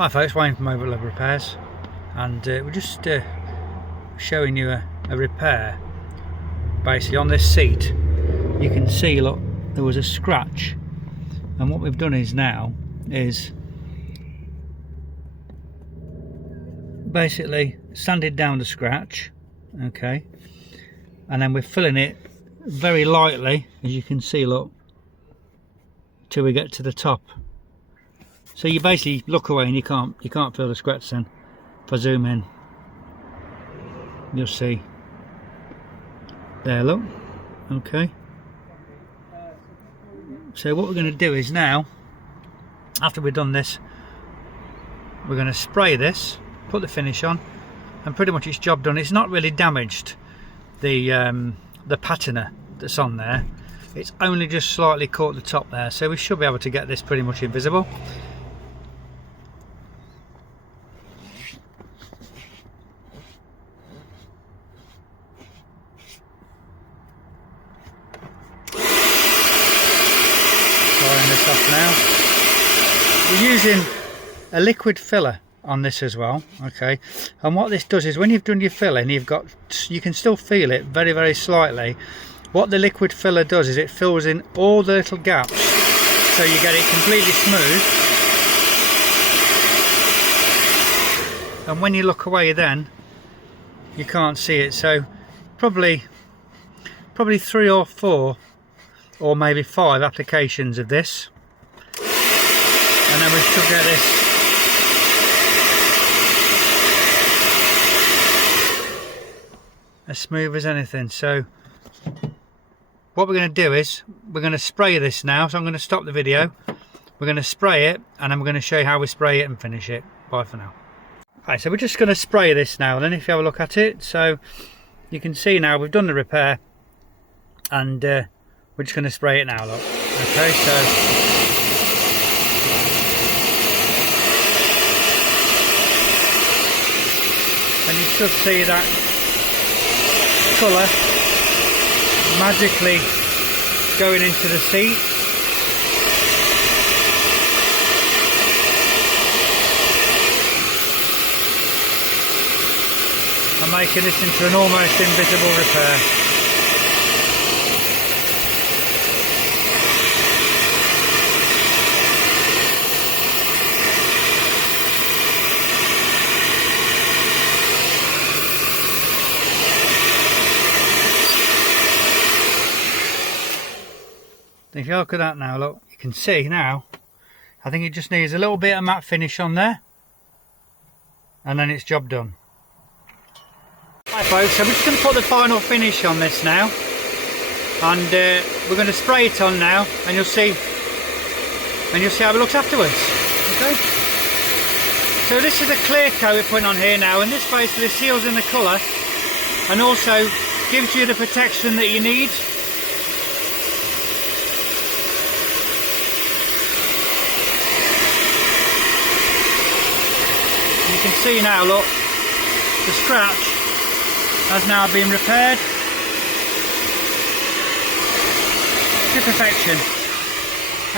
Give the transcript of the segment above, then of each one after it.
Hi folks, Wayne from Mobile Lev Repairs, and we're just showing you a repair. Basically on this seat you can see, look, there was a scratch, and what we've done is basically sanded down the scratch, okay, and then we're filling it very lightly, as you can see, look, till we get to the top. So you basically look away and you can't feel the scratch. Then if I zoom in, you'll see there, look, okay. So what we're going to do is now, after we've done this, we're going to spray this, put the finish on, and pretty much it's job done. It's not really damaged the patina that's on there, it's only just slightly caught the top there, so we should be able to get this pretty much invisible. This off now. We're using a liquid filler on this as well, okay, and what this does is when you've done your filling, you can still feel it very, very slightly. What the liquid filler does is it fills in all the little gaps, so you get it completely smooth, and when you look away then you can't see it. So probably 3 or 4 or maybe 5 applications of this, and then we should get this as smooth as anything. So what we're going to do is we're going to spray this now, so I'm going to stop the video, we're going to spray it, and then we're going to show you how we spray it and finish it. Bye for now. Right, so we're just going to spray this now then, if you have a look at it. So you can see now we've done the repair, and we're just going to spray it now, look. Okay, so and you should see that colour magically going into the seat. And making this into an almost invisible repair. If you look at that now, look, you can see now, I think it just needs a little bit of matte finish on there, and then it's job done. Right folks, so we're just going to put the final finish on this now, and we're going to spray it on now, and you'll see how it looks afterwards. Okay, so this is a clear coat we're putting on here now, and this basically seals in the colour and also gives you the protection that you need. You can see now, look, the scratch has now been repaired to perfection.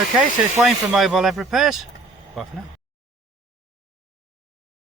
Okay, so it's Wayne from Mobile Lev Repairs. Bye for now.